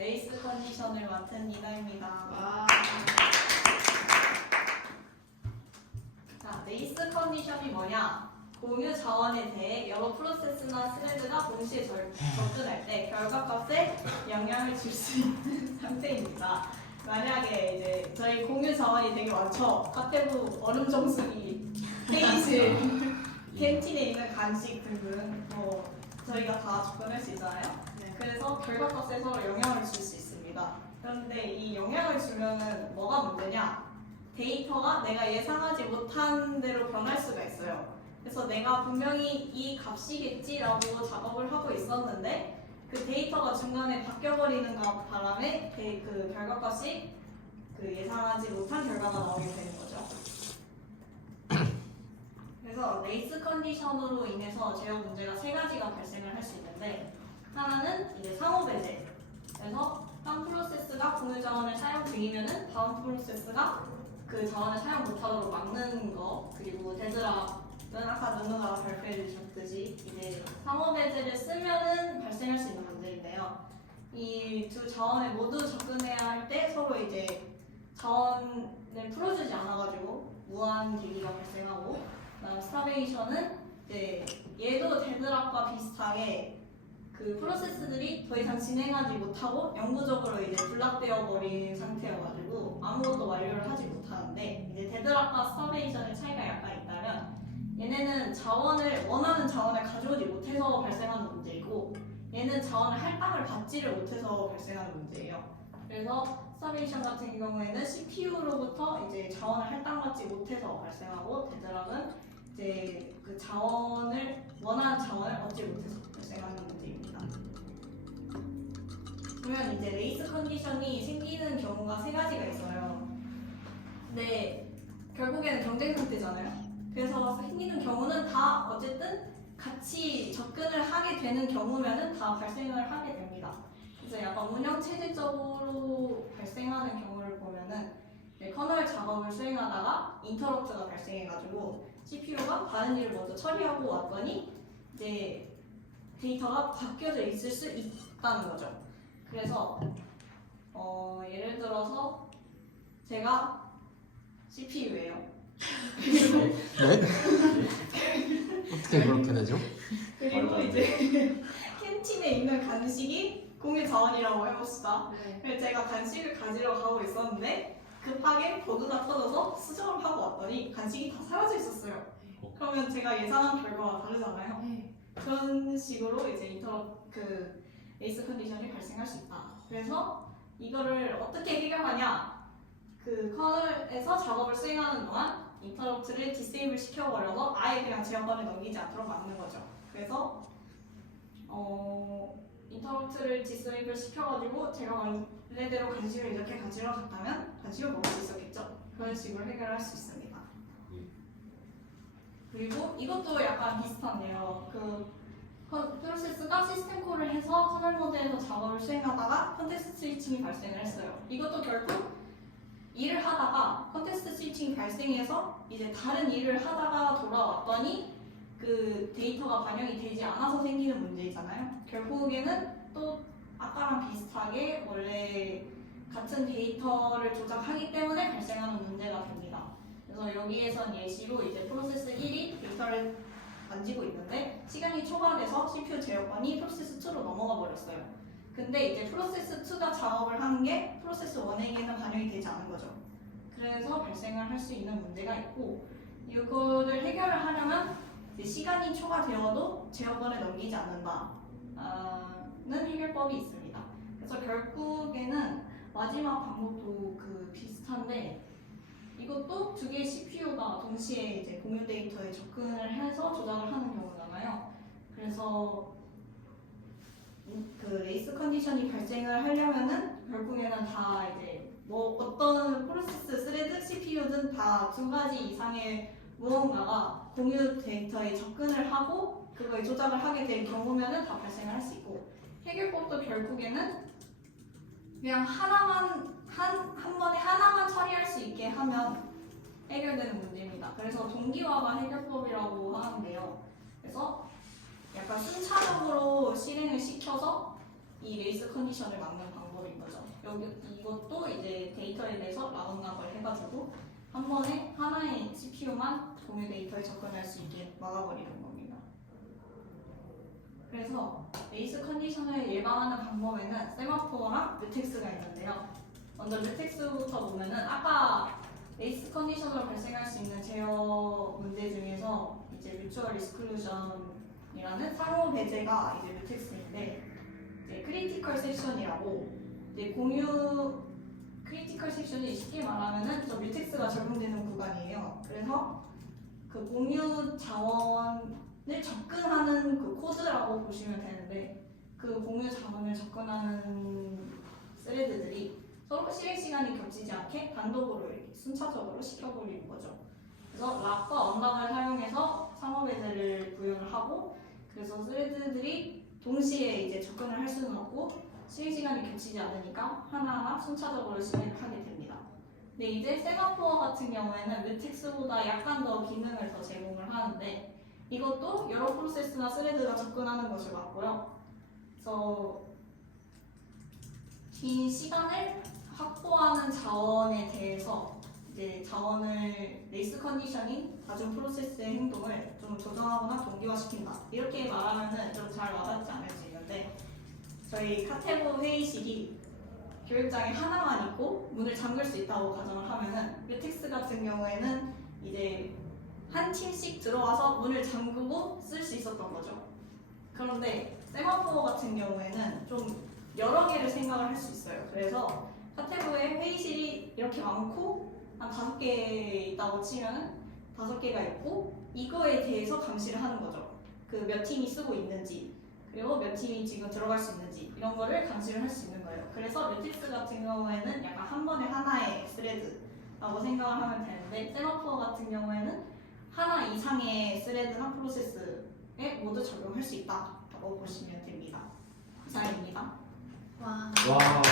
레이스 컨디션을 맡은 이다입니다. 자, 레이스 컨디션이 뭐냐? 공유 자원에 대해 여러 프로세스나 스레드가 동시에 접근할 때 결과값에 영향을 줄 수 있는 상태입니다. 만약에 이제 저희 공유 자원이 되게 많죠. 카페부 얼음 정수기, 회의실, 캔틴에 있는 간식 등등 뭐 저희가 다 접근할 수 있잖아요. 그래서 결과값에 서로 영향을 줄 수 있습니다. 그런데 이 영향을 주면은 뭐가 문제냐? 데이터가 내가 예상하지 못한 대로 변할 수가 있어요. 그래서 내가 분명히 이 값이겠지라고 작업을 하고 있었는데 그 데이터가 중간에 바뀌어버리는 바람에 그 결과값이 그 예상하지 못한 결과가 나오게 되는 거죠. 그래서 레이스 컨디션으로 인해서 제어 문제가 세 가지가 발생을 할 수 있는데 하나는 이제 상호 배제. 그래서 한 프로세스가 공유 자원을 사용 중이면은 다음 프로세스가 그 자원을 사용 못하도록 막는 거. 그리고 데드락은 아까 누누가 발표해 주셨듯이 이제 상호 배제를 쓰면은 발생할 수 있는 문제인데요. 이 두 자원을 모두 접근해야 할 때 서로 이제 자원을 풀어주지 않아가지고 무한 대기가 발생하고, 그다음 스타베이션은 이제 얘도 데드락과 비슷하게 그 프로세스들이 더 이상 진행하지 못하고 영구적으로 이제 블락되어 버린 상태여가지고 아무것도 완료를 하지 못하는데, 이제 데드락과 스타베이션의 차이가 약간 있다면 얘네는 원하는 자원을 가져오지 못해서 발생하는 문제이고 얘는 자원을 할당을 받지를 못해서 발생하는 문제예요. 그래서 스타베이션 같은 경우에는 CPU로부터 이제 자원을 할당받지 못해서 발생하고, 데드락은 이제 그 원하는 자원을 얻지 못해서 발생하는 문제입니다. 그러면 이제 레이스 컨디션이 생기는 경우가 세 가지가 있어요. 근데 결국에는 경쟁 상태잖아요. 그래서 생기는 경우는 다 어쨌든 같이 접근을 하게 되는 경우면은 다 발생을 하게 됩니다. 그래서 약간 운영 체제적으로 발생하는 경우를 보면은 커널 작업을 수행하다가 인터럽트가 발생해가지고 CPU가 다른 일을 먼저 처리하고 왔더니 이제 데이터가 바뀌어져 있을 수 있다는 거죠. 그래서 예를 들어서 제가 CPU예요. 네? 어떻게 그렇게 되죠? 그리고 이제 캔틴에 있는 간식이 공유 자원이라고 해봅시다. 그래서 제가 간식을 가지러 가고 있었는데 급하게 버그가 터져서 수정을 하고 왔더니 간식이 다 사라져 있었어요. 그러면 제가 예상한 결과가 다르잖아요. 그런 식으로 이제 레이스 컨디션이 발생할 수 있다. 그래서 이거를 어떻게 해결하냐? 그 커널에서 작업을 수행하는 동안 인터럽트를 디세이블 시켜버려서 아예 그냥 제어권을 넘기지 않도록 막는 거죠. 그래서 인터럽트를 디세이블 시켜가지고 제가 원래대로 간식을 이렇게 가지러 갔다면 간식을 먹을 수 있었겠죠. 그런 식으로 해결할 수 있습니다. 그리고 이것도 약간 비슷한데요. 그 프로세스가 시스템 콜을 해서 커널 모드에서 작업을 수행하다가 컨텍스트 스위칭이 발생을 했어요. 이것도 결국 일을 하다가 컨텍스트 스위칭이 발생해서 이제 다른 일을 하다가 돌아왔더니 그 데이터가 반영이 되지 않아서 생기는 문제이잖아요. 결국에는 또 아까랑 비슷하게 원래 같은 데이터를 조작하기 때문에 발생하는 문제가 됩니다. 그래서 여기에선 예시로 이제 프로세스 1이 데이터를 만지고 있는데 시간이 초과돼서 CPU 제어권이 프로세스 2로 넘어가 버렸어요. 근데 이제 프로세스 2가 작업을 하는 게 프로세스 1에게는 반영이 되지 않은 거죠. 그래서 발생을 할 수 있는 문제가 있고, 이거를 해결을 하려면 이제 시간이 초과되어도 제어권을 넘기지 않는다는 해결법이 있습니다. 그래서 결국에는 마지막 방법도 비슷한데 이것도 두 개의 CPU가 동시에 이제 공유 데이터에 접근을 해서 조작을 하는 경우잖아요. 그래서 그 레이스 컨디션이 발생을 하려면은 결국에는 다 이제 뭐 어떤 프로세스 스레드 CPU든 다 두 가지 이상의 무언가가 공유 데이터에 접근을 하고 그거에 조작을 하게 될 경우면은 다 발생을 할 수 있고, 해결법도 결국에는 그냥 한 번에 하나만 처리할 수 있게 하면 해결되는 문제입니다. 그래서 동기화가 해결법이라고 하는데요. 그래서 약간 순차적으로 실행을 시켜서 이 레이스 컨디션을 막는 방법인 거죠. 이것도 이제 데이터에 대해서 라운업을 해가지고 한 번에 하나의 CPU만 공유 데이터에 접근할 수 있게 막아버리는 겁니다. 그래서 레이스 컨디션을 예방하는 방법에는 세마포어랑 뮤텍스가 있는데요. 먼저 뮤텍스부터 보면은 아까 레이스 컨디션으로 발생할 수 있는 제어 문제 중에서 이제 뮤추얼 리스클루전이라는 상호 배제가 이제 뮤텍스인데 이제 크리티컬 섹션이라고 이제 공유 크리티컬 섹션이 쉽게 말하면은 저 뮤텍스가 적용되는 구간이에요. 그래서 그 공유 자원을 접근하는 그 코드라고 보시면 되는데 그 공유 자원을 접근하는 스레드들이 서로 실행 시간이 겹치지 않게 단독으로 이렇게 순차적으로 시켜버리는 거죠. 그래서 락과 언락을 사용해서 상호 배제를 구현을 하고 그래서 스레드들이 동시에 이제 접근을 할 수는 없고 실행 시간이 겹치지 않으니까 하나하나 순차적으로 실행을 하게 됩니다. 근데 이제 세마포어 같은 경우에는 뮤텍스보다 약간 더 기능을 더 제공을 하는데 이것도 여러 프로세스나 스레드가 접근하는 것을 막고요. 그래서 긴 시간을 확보하는 자원에 대해서 이제 자원을 레이스 컨디션인 다중 프로세스의 행동을 좀 조정하거나 동기화시킨다. 이렇게 말하면은 좀 잘 와닿지 않을 수 있는데 저희 카테고 회의실이 교육장에 하나만 있고 문을 잠글 수 있다고 가정을 하면은 뮤텍스 같은 경우에는 이제 한 팀씩 들어와서 문을 잠그고 쓸 수 있었던 거죠. 그런데 세마포어 같은 경우에는 좀 여러 개를 생각을 할 수 있어요. 그래서 카테고에 회의실이 이렇게 많고 한 5개 있다고 치면 5개가 있고 이거에 대해서 감시를 하는 거죠. 그 몇 팀이 쓰고 있는지 그리고 몇 팀이 지금 들어갈 수 있는지 이런 거를 감시를 할 수 있는 거예요. 그래서 뮤텍스 같은 경우에는 약간 한 번에 하나의 스레드라고 생각을 하면 되는데 세마포어 같은 경우에는 하나 이상의 스레드나 프로세스에 모두 적용할 수 있다라고 보시면 됩니다. 이상입니다. 와. 와.